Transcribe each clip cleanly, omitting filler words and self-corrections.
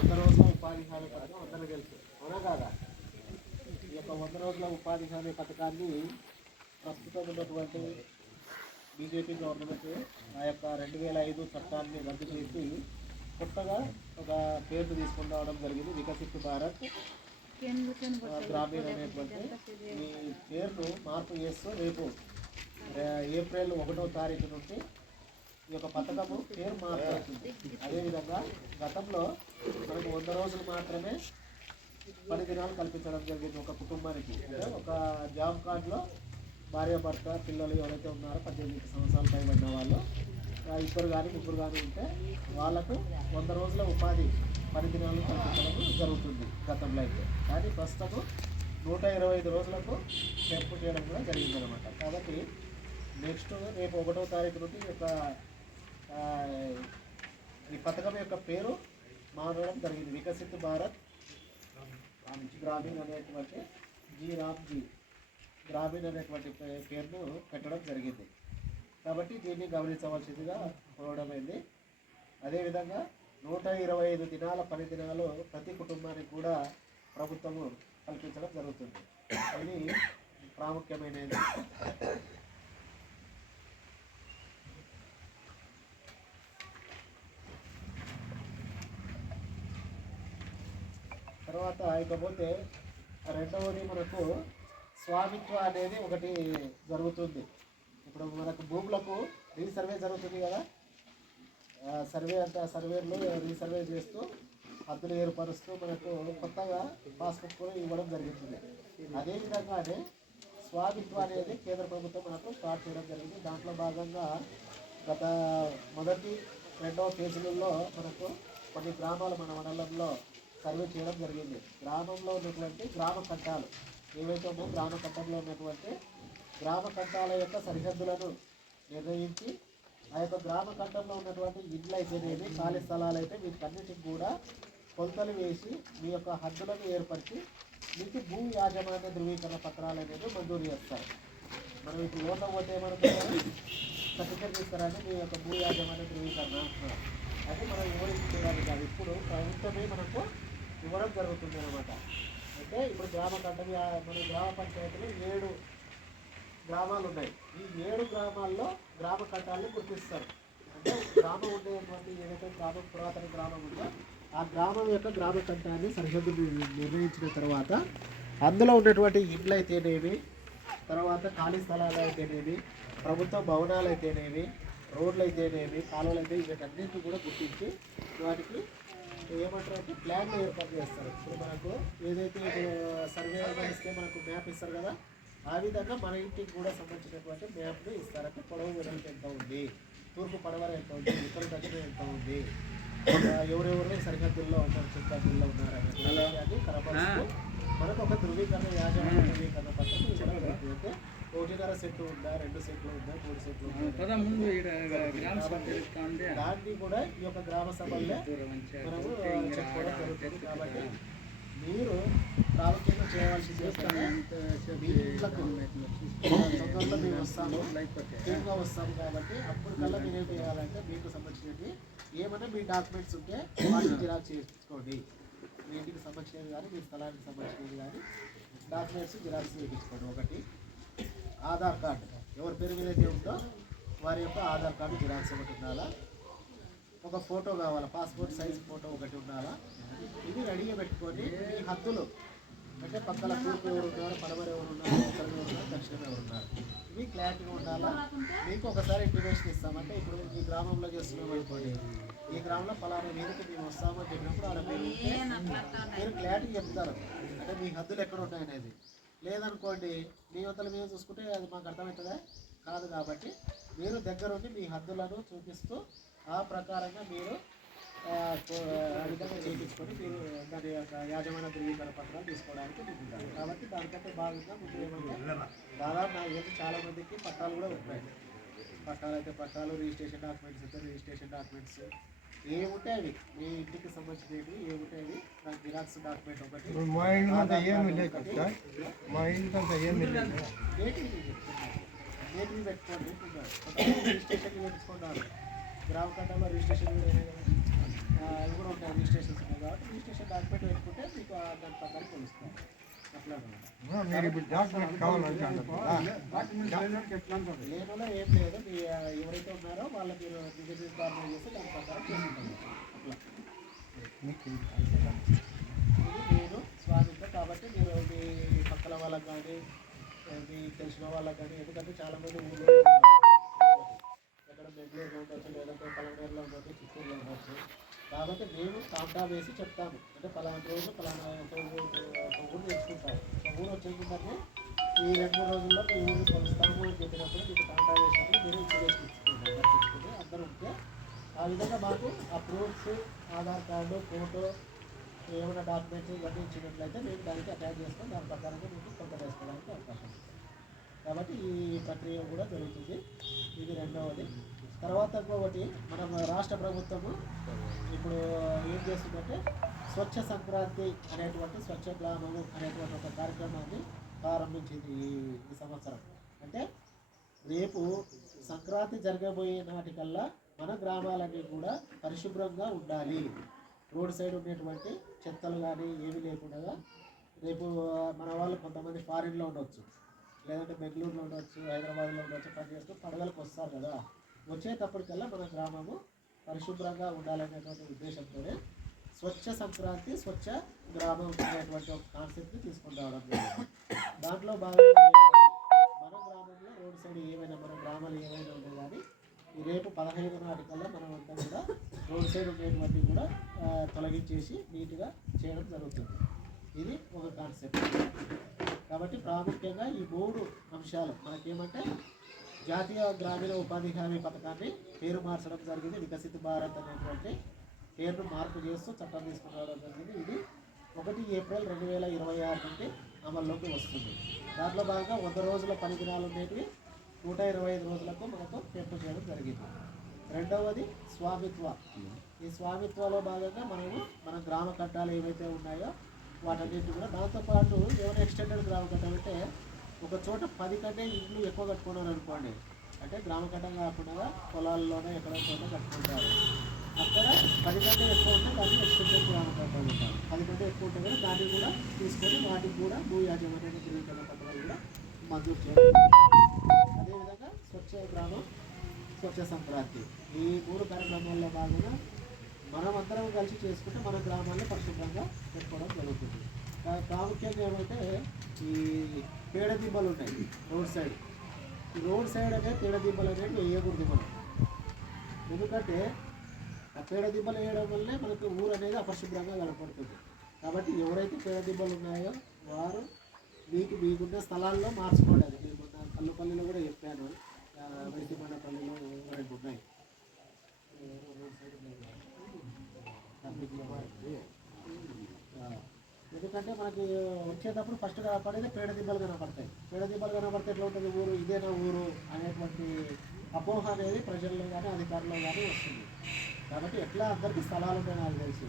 100 రోజుల ఉపాధి హామీ పథకం అందరూ తెలుసు, అవునా కాదా? ఈ యొక్క 100 రోజుల ఉపాధి హామీ పథకాన్ని ప్రస్తుతం ఉన్నటువంటి బీజేపీ గవర్నమెంట్ ఆ యొక్క 2005 చట్టాన్ని రద్దు చేసి కొత్తగా ఒక పేరు తీసుకుని రావడం జరిగింది, వికసిత్ భారత్ గ్రామీణ అనేటువంటి. ఈ పేరును మార్పు చేస్తూ రేపు ఏప్రిల్ 1వ తారీఖు నుండి ఈ యొక్క పథకము పేరు మారుతుంది. అదేవిధంగా గతంలో మనకు 100 రోజులు మాత్రమే పని దినాలు కల్పించడం జరిగింది ఒక కుటుంబానికి. అంటే ఒక జాబ్ కార్డులో భార్య భర్త పిల్లలు ఎవరైతే ఉన్నారో 18 సంవత్సరాలు పైబడిన వాళ్ళు ఇద్దరు కానీ ముగ్గురు కానీ ఉంటే వాళ్ళకు 100 రోజుల ఉపాధి పని దినాలను కల్పించడం జరుగుతుంది గతంలో అయితే. కానీ ప్రస్తుతం 125 రోజులకు పెంపు చేయడం కూడా జరిగిందనమాట. కాబట్టి నెక్స్ట్ రేపు 1వ తారీఖు నుండి ఈ పథకం యొక్క పేరు మారడం జరిగింది, వికసిత్ భారత్ గ్రామీణ అనేటువంటి రామ్జీ గ్రామీణ అనేటువంటి పేరును పెట్టడం జరిగింది. కాబట్టి దీన్ని గమనించవలసిందిగా కోరడమైంది. అదేవిధంగా 125 దినాల పని దినాలు ప్రతి కుటుంబానికి కూడా ప్రభుత్వము కల్పించడం జరుగుతుంది. ఇది ప్రాముఖ్యమైనది. తర్వాత ఇకపోతే రెండవది మనకు స్వామిత్వ అనేది ఒకటి జరుగుతుంది. ఇప్పుడు మనకు భూములకు రీసర్వే జరుగుతుంది కదా, సర్వేర్లు రీసర్వే చేస్తూ హద్దులు ఏర్పరుస్తూ మనకు కొత్తగా పాస్బుక్లు ఇవ్వడం జరుగుతుంది. అదేవిధంగానే స్వామిత్వ అనేది కేంద్ర ప్రభుత్వం మనకు స్టార్ట్ చేయడం జరిగింది. దాంట్లో భాగంగా గత మొదటి 2వ ఫేజులలో మనకు కొన్ని గ్రామాలు మన మండలంలో సర్వే చేయడం జరిగింది. గ్రామంలో ఉన్నటువంటి గ్రామ కట్టాలు ఏవైతే ఉన్నాయో గ్రామ కట్టంలో ఉన్నటువంటి గ్రామ కట్టాల యొక్క సరిహద్దులను నిర్ణయించి ఆ యొక్క గ్రామ కట్టంలో ఉన్నటువంటి ఇండ్లు అయితేనేమి ఖాళీ స్థలాలు అయితే వీటికన్నిటికి కూడా కొలతలు వేసి మీ యొక్క హద్దులను ఏర్పరిచి మీకు భూ యాజమాన్య ధృవీకరణ పత్రాలు అనేది మంజూరు చేస్తారు. మనం ఇప్పుడు లోన్లో పోతే ఏమనుకుంటారు, సర్టిఫికేట్ తీసుకురండి మీ యొక్క భూ యాజమాన్య ధృవీకరణ అంటున్నారు. అది మనం వివరించడానికి కాదు, ఇప్పుడు ప్రభుత్వమే మనకు ఇవ్వడం జరుగుతుంది అనమాట. అంటే ఇప్పుడు గ్రామ కట్టం మన గ్రామ పంచాయతీలో 7 గ్రామాలు ఉన్నాయి. ఈ 7 గ్రామాల్లో గ్రామ కట్టాలను గుర్తిస్తారు. అంటే గ్రామం ఉండేటువంటి ఏదైతే గ్రామం పురాతన గ్రామం ఉందో ఆ గ్రామం యొక్క గ్రామ కట్టాన్ని సరిహద్దు నిర్ణయించిన తర్వాత అందులో ఉన్నటువంటి ఇండ్లు అయితేనేవి, తర్వాత ఖాళీ స్థలాలు అయితేనేవి, ప్రభుత్వ భవనాలు అయితేనేవి, రోడ్లు అయితేనేవి, కాలువలు అయితే వీటన్నింటినీ కూడా గుర్తించి వాటికి ఏమంటారు అంటే ప్లాన్లు ఏర్పాటు చేస్తారు. ఇప్పుడు మనకు ఏదైతే సర్వే ఇస్తే మనకు మ్యాప్ ఇస్తారు కదా, ఆ విధంగా మన ఇంటికి కూడా సంబంధించినటువంటి మ్యాప్ను ఇస్తారంటే పొడవు వెడల్పు ఎంత ఉంది, తూర్పు పడవర ఎంత ఉంది, ఉత్తర దక్షిణ ఎంత ఉంది, ఎవరెవరు సరిహద్దుల్లో ఉన్నారు, చుట్టుపక్కల్లో ఉన్నారు అనేది కనపరుస్తూ మనకు ఒక ధృవీకరణ యాజమాన్య ధృవీకరణ పత్రం ఇవ్వడం జరుగుతుంది. అంటే 1.5 సెట్లు ఉందా, 2 సెట్లు ఉందా, 3 సెట్లు ఉందా, దాన్ని కూడా ఈ యొక్క గ్రామ సభల్లో మనము చెప్పుకోవడం జరుగుతుంది. కాబట్టి మీరు ప్రాముఖ్యంగా చేయవలసింది మీ ఇంట్లకు తొందరలో మేము వస్తాము, టీమ్గా వస్తాము. కాబట్టి అప్పుడు కల్లా మీరు ఏం చేయాలంటే మీకు సంబంధించినవి ఏమైనా మీ డాక్యుమెంట్స్ ఉంటే వాటిని జిరాక్స్ చేయించుకోండి. మీ ఇంటికి సంబంధించినవి కానీ మీ స్థలానికి సంబంధించినవి కానీ డాక్యుమెంట్స్ జిరాక్స్ చేయించుకోండి. ఒకటి ఆధార్ కార్డు, ఎవరి పేరు మీద అయితే ఉందో వారి యొక్క ఆధార్ కార్డు జిరాక్స్ ఒకటి ఉండాలా, ఒక ఫోటో కావాలా, పాస్పోర్ట్ సైజ్ ఫోటో ఒకటి ఉండాలా. ఇవి రెడీగా పెట్టుకొని ఈ హద్దులు అంటే పక్కన తూర్పు ఎవరు ఉన్నారు, పడమర ఎవరు ఉన్నారు, ఉత్తరం ఎవరు ఉన్నారు, దక్షిణం ఎవరు ఉన్నారు, ఇవి క్లారిటీగా ఉండాలా. మీకు ఒకసారి ఇంటిమేషన్ ఇస్తామంటే ఇప్పుడు ఈ గ్రామంలో చేస్తున్నాం అనుకోండి, ఈ గ్రామంలో ఫలానా మీదకి మేము వస్తామని చెప్పినప్పుడు అలా మీరు క్లారిటీ చెప్తారు అంటే మీ హద్దులు ఎక్కడ ఉన్నాయనేది. లేదనుకోండి మీ వంతల మీద చూసుకుంటే అది మాకు అర్థమవుతుందా కాదు. కాబట్టి మీరు దగ్గరుండి మీ హద్దులను చూపిస్తూ ఆ ప్రకారంగా మీరు ఆ విధంగా చేయించుకొని మీరు దాని యొక్క యాజమాన్య ధృవీకరణ పత్రాలు తీసుకోవడానికి ఉంటుంది. కాబట్టి దానికంటే భాగంగా ముందు ఏమంటే దాదాపు నాకు తెలిసి చాలామందికి పట్టాలు కూడా ఉంటాయి. పట్టాలు అయితే పట్టాలు, రిజిస్ట్రేషన్ డాక్యుమెంట్స్ అయితే రిజిస్ట్రేషన్ డాక్యుమెంట్స్ ఏముంటాయి అవి మీ ఇంటికి సంబంధించినవి ఏముంటాయి అవి నాకు జిరాక్స్ డాక్యుమెంట్ ఒకటి పెట్టుకోండి. రిజిస్ట్రేషన్ పెట్టుకున్నారు గ్రామ కట్టంలో రిజిస్ట్రేషన్ ఇవి కూడా ఉంటాయి, రిజిస్ట్రేషన్స్ ఉన్నాయి కాబట్టి దాని ప్రకారం కొలుస్తారు అట్లా లేనులో ఏం లేదు మీ ఎవరైతే ఉన్నారో వాళ్ళ మీరు నిర్ధారణ చేసి దాని ప్రకారం చేసుకుంటారు అట్లా ఇది నేను స్వామితో కాబట్టి మీరు మీ పక్కల వాళ్ళకి కానీ మీ తెలిసిన వాళ్ళకి కానీ ఎందుకంటే చాలామంది ఊళ్ళో ఎక్కడ బెంగళూరులో ఉండొచ్చు లేదంటే పలమనేరులో ఉండొచ్చు చిత్తూరులో ఉండొచ్చు కాబట్టి మేము కాంటా వేసి చెప్తాము అంటే పలానా రోజు పలానా ఒక ఊరు తెచ్చుకుంటాము ఒక ఊరు వచ్చేసిందంటే ఈ 2-3 రోజుల్లో మీ ఊరిని కొలుస్తాము అని చెప్పినప్పుడు మీకు కాంటా వేసినప్పుడు మీరు ఇంటిమేషన్ ఇచ్చుకుంటారు అందరూ ఉంటే ఆ విధంగా మాకు ఆ ప్రూఫ్స్ ఆధార్ కార్డు ఫోటో ఏమైనా డాక్యుమెంట్స్ ఇవన్నీ ఇచ్చినట్లయితే మేము దానికి అటాచ్ చేసుకొని దాని ప్రకారంగా మీకు కొంత వేసుకోవడానికి అవకాశం ఉంది కాబట్టి ఈ ప్రక్రియ కూడా జరుగుతుంది ఇది రెండవది తర్వాత ఇంకొకటి మన రాష్ట్ర ప్రభుత్వము ఇప్పుడు ఏం చేస్తుందంటే స్వచ్ఛ సంక్రాంతి అనేటువంటి స్వచ్ఛ గ్రామము అనేటువంటి ఒక కార్యక్రమాన్ని ప్రారంభించింది ఈ సంవత్సరం అంటే రేపు సంక్రాంతి జరగబోయే నాటికల్లా మన గ్రామాలన్నీ కూడా పరిశుభ్రంగా ఉండాలి రోడ్ సైడ్ ఉండేటువంటి చెత్తలు కానీ ఏమీ లేకుండా రేపు మన వాళ్ళు కొంతమంది ఫారిన్లో ఉండొచ్చు లేదంటే బెంగళూరులో ఉండొచ్చు హైదరాబాద్లో ఉండొచ్చు పని చేస్తూ పండుగలకు వస్తారు కదా వచ్చేటప్పటికల్లా మన గ్రామము పరిశుభ్రంగా ఉండాలనేటువంటి ఉద్దేశంతోనే స్వచ్ఛ సంక్రాంతి స్వచ్ఛ గ్రామం అనేటువంటి ఒక కాన్సెప్ట్ని తీసుకుని రావడం జరిగింది దాంట్లో భాగంగా మన గ్రామంలో రోడ్ సైడ్ ఏమైనా మన గ్రామాలు ఏమైనా ఉన్నాయి కానీ ఈ రేపు 15 నాటికల్లా మనం అంతా కూడా రోడ్ సైడ్ ఉండేటువంటి కూడా తొలగించేసి నీట్గా చేయడం జరుగుతుంది ఇది ఒక కాన్సెప్ట్ కాబట్టి ప్రాముఖ్యంగా ఈ 3 అంశాలు మనకేమంటే జాతీయ గ్రామీణ ఉపాధి హామీ పథకాన్ని పేరు మార్చడం జరిగింది వికసిత భారత్ అనేటువంటి పేరును మార్పు చేస్తూ చట్టం తీసుకురావడం జరిగింది ఇది 1 ఏప్రిల్ 2026 నుండి అమల్లోకి వస్తుంది దాంట్లో భాగంగా 100 రోజుల పని దినాలు ఉండేవి 125 రోజులకు మనకు పెంపు చేయడం జరిగింది రెండవది స్వామిత్వ ఈ స్వామిత్వలో భాగంగా మనము మన గ్రామ కట్టాలు ఏవైతే ఉన్నాయో వాటన్నిటి కూడా దాంతోపాటు ఏమైనా ఎక్స్టెండెడ్ గ్రామ కట్టాలు అంటే ఒక చోట 10 కంటే ఇండ్లు ఎక్కువ కట్టుకున్నారు అనుకోండి అంటే గ్రామ కట్టం కాకుండా పొలాల్లోనే ఎక్కడో చోట కట్టుకుంటారు అక్కడ 10 కంటే ఎక్కువ ఉంటే దాన్ని ఎక్స్టెండెడ్ గ్రామ కట్టాలు ఉంటారు 10 కంటే ఎక్కువ ఉంటే కానీ దాన్ని కూడా తీసుకొని వాటికి కూడా భూ యాజమాన్యాన్ని ధృవీకరణ పత్రాలు కూడా మంజూరు చేయాలి అదేవిధంగా స్వచ్ఛ గ్రామం స్వచ్ఛ సంక్రాంతి ఈ 3 కార్యక్రమాల్లో భాగంగా మనమందరం కలిసి చేసుకుంటే మన గ్రామాల్లో పరిశుభ్రంగా పెట్టుకోవడం జరుగుతుంది ప్రాముఖ్యంగా ఏమైతే ఈ పేడ దిబ్బలు ఉంటాయి రోడ్ సైడ్ ఈ రోడ్ సైడ్ అనే పేడ దిబ్బలు అనేవి వేయకూడదు మనం ఎందుకంటే ఆ పేడ దిబ్బలు వేయడం వల్లే మనకు ఊరు అనేది అపరిశుభ్రంగా కనపడుతుంది కాబట్టి ఎవరైతే పేడ దిబ్బలు ఉన్నాయో వారు మీకున్న స్థలాల్లో మార్చుకోండి అది నేను మొన్న కల్లుపల్లిలో కూడా చెప్పాను వెలితిమండపల్లిలో 2 ఉన్నాయి ఎందుకంటే మనకి వచ్చేటప్పుడు ఫస్ట్ కనపడేది పేడ దిబ్బలు కనపడతాయి పేడ దిబ్బలు కనపడితే ఎట్లా ఉంటుంది ఊరు ఇదేనా ఊరు అనేటువంటి అపోహ అనేది ప్రజల్లో కానీ అధికారుల్లో కానీ వస్తుంది కాబట్టి ఎట్లా అందరికీ స్థలాలు ఉంటాయి నాకు తెలిసి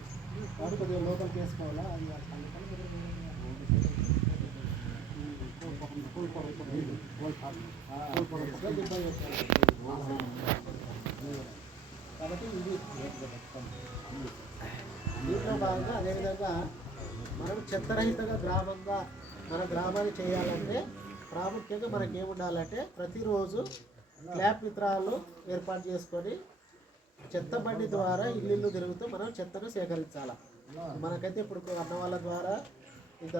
కాబట్టి కొద్దిగా లోపలికి వేసుకోవాలా అది కాబట్టి ఇది దీంట్లో భాగంగా అదేవిధంగా మనం చెత్తరహితంగా గ్రామంగా మన గ్రామాన్ని చేయాలంటే ప్రాముఖ్యంగా మనకి ఏముండాలంటే ప్రతిరోజు క్లాప్ మిత్రాలు ఏర్పాటు చేసుకొని చెత్త బండి ద్వారా ఇల్లు తిరుగుతూ మనం చెత్తను సేకరించాలి మనకైతే ఇప్పుడు అన్న వాళ్ళ ద్వారా 2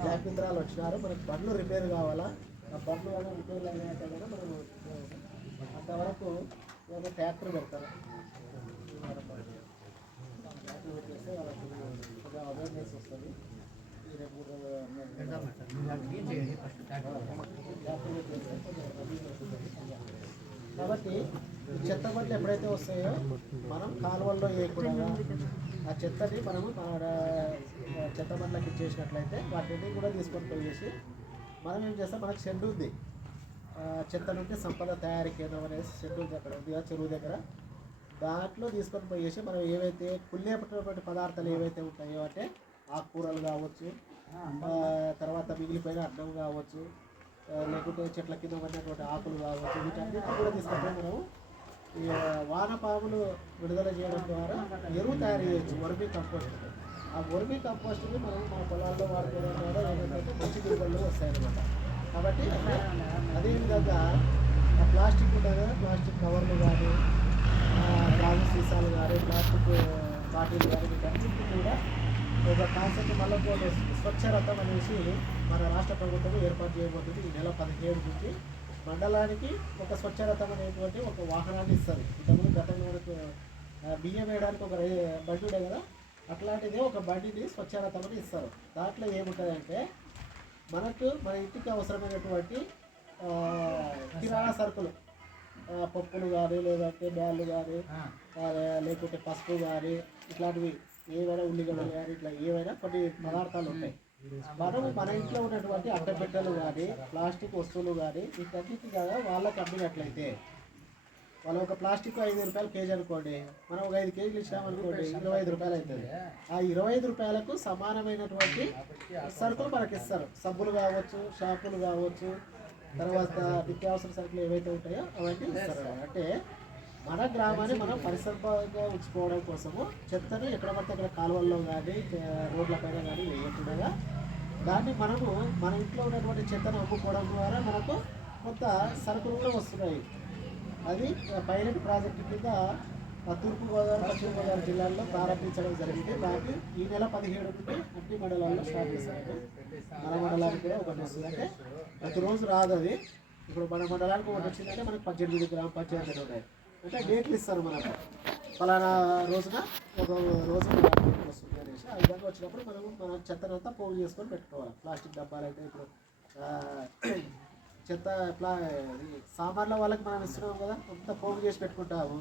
క్లాప్ మిత్రాలు వచ్చినారు మనకి బండ్లు రిపేర్ కావాలా ఆ బండ్లు కానీ రిపేర్లు అయినాయంటే కదా మనం అంతవరకు ఒక ట్రాక్టర్ పెడతారు పెట్టేస్తే వాళ్ళకి కొంచెం అవేర్నెస్ వస్తుంది కాబట్టి చెత్త బండ్లు ఎప్పుడైతే వస్తాయో మనం కాలువల్లో వేయకుండా ఆ చెత్తని మనము చెత్త బండ్లకి ఇచ్చేసినట్లయితే వాటిని కూడా తీసుకొని పోయేసి మనం ఏం చేస్తాం మనకు షెడ్ ఉంది చెత్త నుండి సంపద తయారీ కేంద్రం అనేసి షెడ్ ఉంది అక్కడ ఉంది చెరువు దగ్గర దాంట్లో తీసుకొని పోయేసి మనం ఏవైతే కుళ్ళేపటువంటి పదార్థాలు ఏవైతే ఉంటాయో అంటే ఆకుకూరలు కావచ్చు తర్వాత మిగిలిపోయిన అన్నం కావచ్చు లేకుంటే చెట్ల కింద ఉన్నటువంటి ఆకులు కావచ్చు వీటన్నిటిని కూడా తీసుకొని మనం వానపాములు విడుదల చేయడం ద్వారా ఎరువు తయారు చేయొచ్చు వర్మీ కంపోస్ట్ ఆ వర్మీ కంపోస్ట్ని మనం మన పొలాల్లో వాడుకోవడం ద్వారా ఏంటంటే మంచి దిగుబడులు వస్తాయన్నమాట. కాబట్టి అదేవిధంగా ఆ ప్లాస్టిక్ ఉంటుంది కదా, ప్లాస్టిక్ కవర్లు కానీ, గాజు సీసాలు కానీ, ప్లాస్టిక్ బాటిల్ కానీ, వీటన్నింటినీ కూడా ఒక కాన్సెప్ట్ మళ్ళీ స్వచ్ఛ రథం అనేసి మన రాష్ట్ర ప్రభుత్వం ఏర్పాటు చేయబోతుంది. ఈ నెల 17 నుంచి మండలానికి ఒక స్వచ్ఛ రథం అనేటువంటి ఒక వాహనాన్ని ఇస్తారు. ఇంతకుముందు గతంలో మనకు బియ్యం వేయడానికి ఒక బండి ఉండే కదా, అట్లాంటిదే ఒక బండిని స్వచ్ఛ రథం అని ఇస్తారు. దాంట్లో ఏముంటుందంటే మనకు మన ఇంటికి అవసరమైనటువంటి కిరాణా సరుకులు, పప్పులు కానీ, లేదంటే బ్యాళ్ళు కానీ, లేకుంటే పసుపు కానీ, ఇట్లాంటివి ఏవైనా ఉల్లిగడ్డలు కానీ, ఇట్లా ఏవైనా కొన్ని పదార్థాలు ఉంటాయి. మనము మన ఇంట్లో ఉన్నటువంటి అట్టపెట్టెలు కానీ, ప్లాస్టిక్ వస్తువులు కానీ, వీటన్నిటి కదా వాళ్ళకి అమ్మినట్లయితే, వాళ్ళు ఒక ప్లాస్టిక్ 5 రూపాయలు కేజీ అనుకోండి, మనం ఒక 5 కేజీలు ఇచ్చినామనుకోండి, 25 రూపాయలు అవుతుంది. ఆ 25 రూపాయలకు సమానమైనటువంటి సరుకులు మనకి ఇస్తారు. సబ్బులు కావచ్చు, షాంపులు కావచ్చు, తర్వాత నిత్యావసర సరుకులు ఏవైతే ఉంటాయో అవన్నీ ఇస్తారు. అంటే మన గ్రామాన్ని మనం పరిశుభ్రంగా ఉంచుకోవడం కోసము చెత్తను ఎక్కడ పడితే అక్కడ కాలువల్లో కానీ, రోడ్లపైన కానీ వేయకుండా దాన్ని మనము మన ఇంట్లో ఉన్నటువంటి చెత్తను అమ్ముకోవడం ద్వారా మనకు కొంత సరుకులు కూడా వస్తున్నాయి. అది పైలట్ ప్రాజెక్టు కింద తూర్పుగోదావరి, పశ్చిమ గోదావరి జిల్లాల్లో ప్రారంభించడం జరిగింది. దాన్ని ఈ నెల 17 నుండి అన్ని మండలాల్లో స్టార్ట్ చేశారు. మన మండలానికి కూడా ఒకటి వస్తుంది. అంటే ప్రతిరోజు రాదు అది. ఇప్పుడు మన మండలానికి ఒకటి వచ్చిందంటే మనకు 18 గ్రామ పంచాయతీలు ఉన్నాయి. అంటే డేట్లు ఇస్తారు మనకు, ఫలానా రోజున ఒక రోజు వస్తుంది అనేసి. ఆ విధంగా వచ్చినప్పుడు మనం చెత్తనంతా పోగు చేసుకొని పెట్టుకోవాలి. ప్లాస్టిక్ డబ్బాలు అయితే ఇప్పుడు చెత్త సామాన్ల వాళ్ళకి మనం ఇస్తున్నాం కదా, అంతా పోగు చేసి పెట్టుకుంటాము.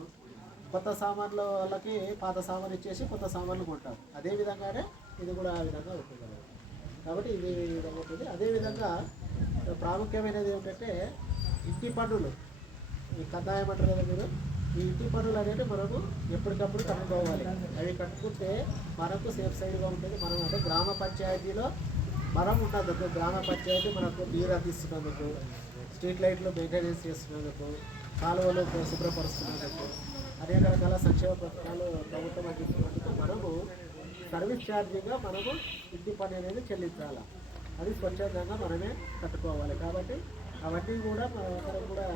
కొత్త సామాన్ల వాళ్ళకి పాత సామాన్లు ఇచ్చేసి కొత్త సామాన్లు కొంటాం. అదేవిధంగానే ఇది కూడా ఆ విధంగా ఉంటుంది కదా. కాబట్టి ఇది విధంగా ఉంటుంది. అదేవిధంగా ప్రాముఖ్యమైనది ఏమిటంటే ఇంటి పన్నులు, ఈ కందాయం అంటారు కదా మీరు, ఈ ఇంటి పన్నులు అనేవి మనము ఎప్పటికప్పుడు కట్టుకోవాలి. అవి కట్టుకుంటే మనకు సేఫ్ సైడ్గా ఉంటుంది. మనం అంటే గ్రామ పంచాయతీలో మనం ఉన్నందుకు, గ్రామ పంచాయతీ మనకు నీరు అందిస్తున్నందుకు, స్ట్రీట్ లైట్లు మెయింటెనెన్స్ చేస్తున్నందుకు, కాలువలు శుభ్రపరుస్తున్నందుకు, అనేక రకాల సంక్షేమ పథకాలు ప్రభుత్వం అందిస్తున్నందుకు మనము సర్వీస్ ఛార్జీగా మనము ఇంటి పన్ను అనేది చెల్లించాలి. అది స్వచ్ఛందంగా మనమే కట్టుకోవాలి. కాబట్టి అవన్నీ కూడా మనం కూడా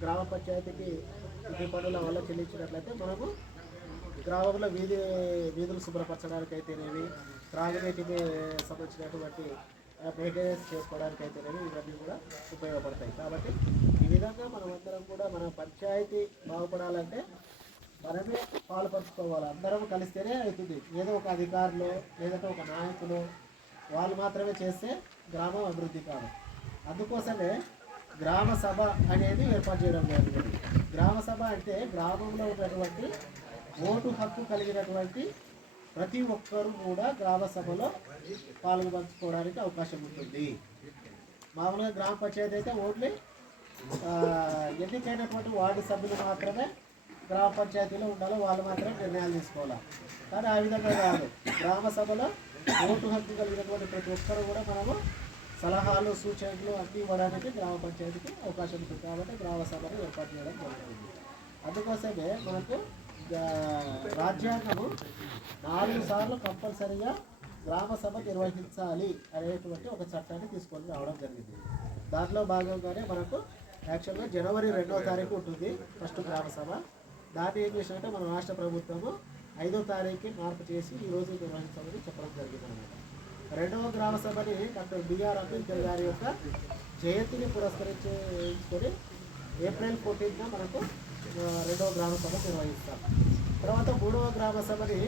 గ్రామ పంచాయతీకి ఇంటి పన్నుల వల్ల చెల్లించినట్లయితే మనము గ్రామంలో వీధులు శుభ్రపరచడానికి అయితేనేవి, త్రాగునీటికి సంబంధించినటువంటి మెయింటెనెన్స్ చేసుకోవడానికి అయితేనేవి, ఇవన్నీ కూడా ఉపయోగపడతాయి. కాబట్టి ఈ విధంగా మనమందరం కూడా మన పంచాయతీ బాగుపడాలంటే మనమే పాలు పంచుకోవాలి. అందరం కలిస్తేనే అవుతుంది. ఏదో ఒక అధికారులు లేదంటే ఒక నాయకులు వాళ్ళు మాత్రమే చేస్తే గ్రామం అభివృద్ధి కాదు. అందుకోసమే గ్రామ సభ అనేది ఏర్పాటు చేయడం జరిగింది. గ్రామ సభ అంటే గ్రామంలో ఉన్నటువంటి ఓటు హక్కు కలిగినటువంటి ప్రతి ఒక్కరూ కూడా గ్రామ సభలో పాల్గొంచుకోవడానికి అవకాశం ఉంటుంది. మామూలుగా గ్రామ పంచాయతీ అయితే ఓన్లీ ఎన్నికైనటువంటి వార్డు సభ్యులు మాత్రమే గ్రామ పంచాయతీలో ఉండాలో, వాళ్ళు మాత్రమే నిర్ణయాలు తీసుకోవాలి. కానీ ఆ విధంగా కాదు. గ్రామ సభలో ఓటు హక్కు కలిగినటువంటి ప్రతి ఒక్కరు కూడా మనము సలహాలు, సూచనలు అన్నీ ఇవ్వడానికి గ్రామ పంచాయతీకి అవకాశం ఉంటుంది. కాబట్టి గ్రామ సభను ఏర్పాటు చేయడం జరుగుతుంది. అందుకోసమే మనకు రాజ్యాంగము 4 సార్లు కంపల్సరీగా గ్రామ సభ నిర్వహించాలి అనేటువంటి ఒక చట్టాన్ని తీసుకొని రావడం జరిగింది. దాంట్లో భాగంగానే మనకు యాక్చువల్గా జనవరి 2వ తారీఖు ఉంటుంది ఫస్ట్ గ్రామ సభ. దాన్ని ఏం చేసినట్టే మన రాష్ట్ర ప్రభుత్వము 5వ తారీఖుకి మార్పు చేసి ఈరోజు నిర్వహించాలని చెప్పడం జరిగింది అనమాట. 2వ గ్రామ సభని డాక్టర్ బిఆర్ అంబేద్కర్ గారి యొక్క జయంతిని పురస్కరించుకొని ఏప్రిల్ 14న మనకు 2వ గ్రామ సభ నిర్వహిస్తాం. తర్వాత 3వ గ్రామ సభని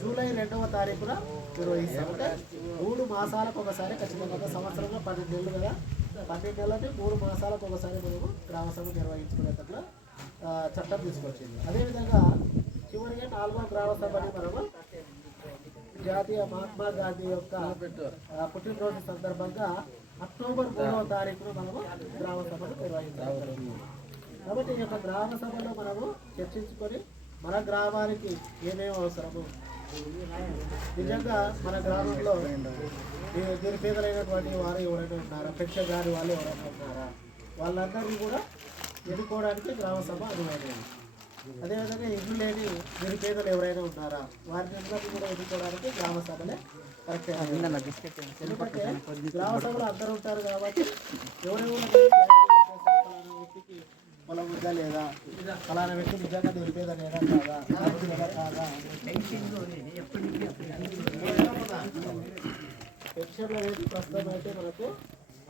జూలై 2వ తారీఖున నిర్వహిస్తాం. అంటే 3 మాసాలకు ఒకసారి ఖచ్చితంగా, సంవత్సరంలో 12 నెలలు కదా, 12 నెలలని 3 మాసాలకు ఒకసారి మనము గ్రామ సభ నిర్వహించుకునేటట్లు చట్టం తీసుకొచ్చింది. అదేవిధంగా చివరిగా 4వ గ్రామ సభని మనము జాతీయ మహాత్మా గాంధీ యొక్క పుట్టినరోజు సందర్భంగా అక్టోబర్ 3వ తారీఖున మనము గ్రామ సభను నిర్వహించడం జరిగింది. కాబట్టి ఈ యొక్క గ్రామ సభలో మనము చర్చించుకొని మన గ్రామానికి ఏమేమి అవసరము, నిజంగా మన గ్రామంలో నిరుపేదలైనటువంటి వారు ఎవరైనా ఉన్నారా, పెన్షన్ గారి వాళ్ళు ఎవరైనా ఉన్నారా, వాళ్ళందరినీ కూడా ఎన్నుకోవడానికి గ్రామ సభ అనువైనది. అదేవిధంగా ఇల్లు లేని నిరుపేదలు ఎవరైనా ఉన్నారా వారిని అందరినీ కూడా ఎదుర్కోవడానికి గ్రామ సభలే కరెక్ట్. ఎందుకంటే గ్రామ సభలో అందరూ ఉంటారు కాబట్టి ఎవరెవరు ఫలానా వ్యక్తికి పొలం ఉందా లేదా, ఫలానా వ్యక్తి నిజంగా నిరుపేద లేదా కాదా, లేదా కాదా. పెన్షన్లు అనేది ప్రస్తుతం అయితే మనకు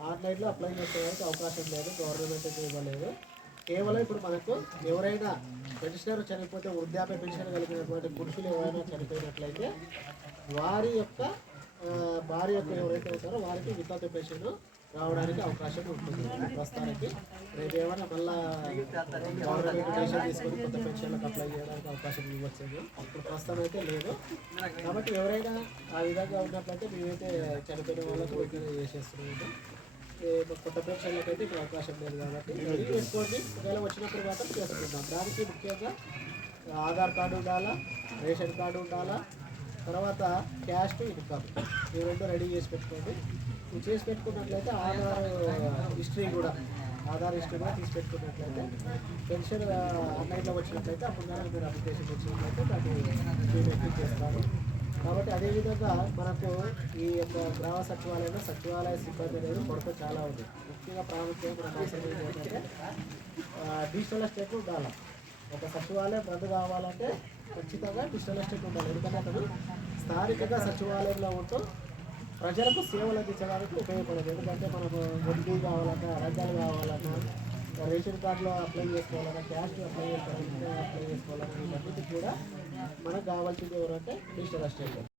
ఆన్లైన్లో అప్లై చేసుకోవడానికి అవకాశం లేదు, గవర్నమెంట్ అయితే ఇవ్వలేదు. కేవలం ఇప్పుడు మనకు ఎవరైనా పెన్షనర్ చనిపోతే వృద్ధాప్య పెన్షన్ కలిగినటువంటి పురుషులు ఎవరైనా చనిపోయినట్లయితే వారి యొక్క భార్య యొక్క ఎవరైతే ఉంటారో వారికి వితంతు పెన్షన్ రావడానికి అవకాశం ఉంటుంది. ప్రస్తుతానికి రేపు ఏమైనా మళ్ళా గవర్నమెంట్ డెసిషన్ తీసుకొని కొత్త పెన్షన్లకు అప్లై చేయడానికి అవకాశం ఇవ్వచ్చు. ఇప్పుడు ప్రస్తుతం అయితే లేదు. కాబట్టి ఎవరైనా ఆ విధంగా ఉన్నట్లయితే మేమైతే చనిపోయిన వాళ్ళకు చేసేస్తున్నాము. కొత్త పెన్షన్లకు అయితే ఇప్పుడు అవకాశం లేదు కాబట్టి రెడీ చేసుకోండి. ఒకవేళ వచ్చినప్పుడు మాత్రం చేసుకుంటాం. దానికి ముఖ్యంగా ఆధార్ కార్డు ఉండాలా, రేషన్ కార్డు ఉండాలా, తర్వాత క్యాష్ ఇన్కమ్ ఈ రెండు రెడీ చేసి పెట్టుకోండి. ఇది చేసి పెట్టుకున్నట్లయితే ఆధార్ హిస్టరీ కూడా తీసి పెట్టుకున్నట్లయితే పెన్షన్ ఆన్లైన్లో వచ్చినట్లయితే అప్పుడు మీరు అప్లికేషన్ వచ్చినట్లయితే దాన్ని పేమెంట్ చేస్తారు. కాబట్టి అదేవిధంగా మనకు ఈ యొక్క గ్రామ సచివాలయ సిబ్బంది అనేది కొరత చాలా ఉంది. ముఖ్యంగా ప్రాముఖ్యంగా మనకు అవసరం ఏంటంటే డిజిటల్ అసిస్టెంట్ ఉండాలి. ఒక సచివాలయం రద్దు కావాలంటే ఖచ్చితంగా డిజిటల్ అసిస్టెంట్ ఉండాలి. ఎందుకంటే అతను స్థానికంగా సచివాలయంలో ఉంటూ ప్రజలకు సేవలు అందించడానికి ఉపయోగపడదు. ఎందుకంటే మనకు వడ్డీ కావాలన్నా, రంగాలు కావాలన్నా, రేషన్ కార్డులో అప్లై చేసుకోవాలన్నా, క్యాష్ అప్లై చేసుకోవాలన్నా ఇవన్నీ కూడా మనకు కావాల్సింది ఎవరంటే డిజిటల్ అసిస్టెంట్.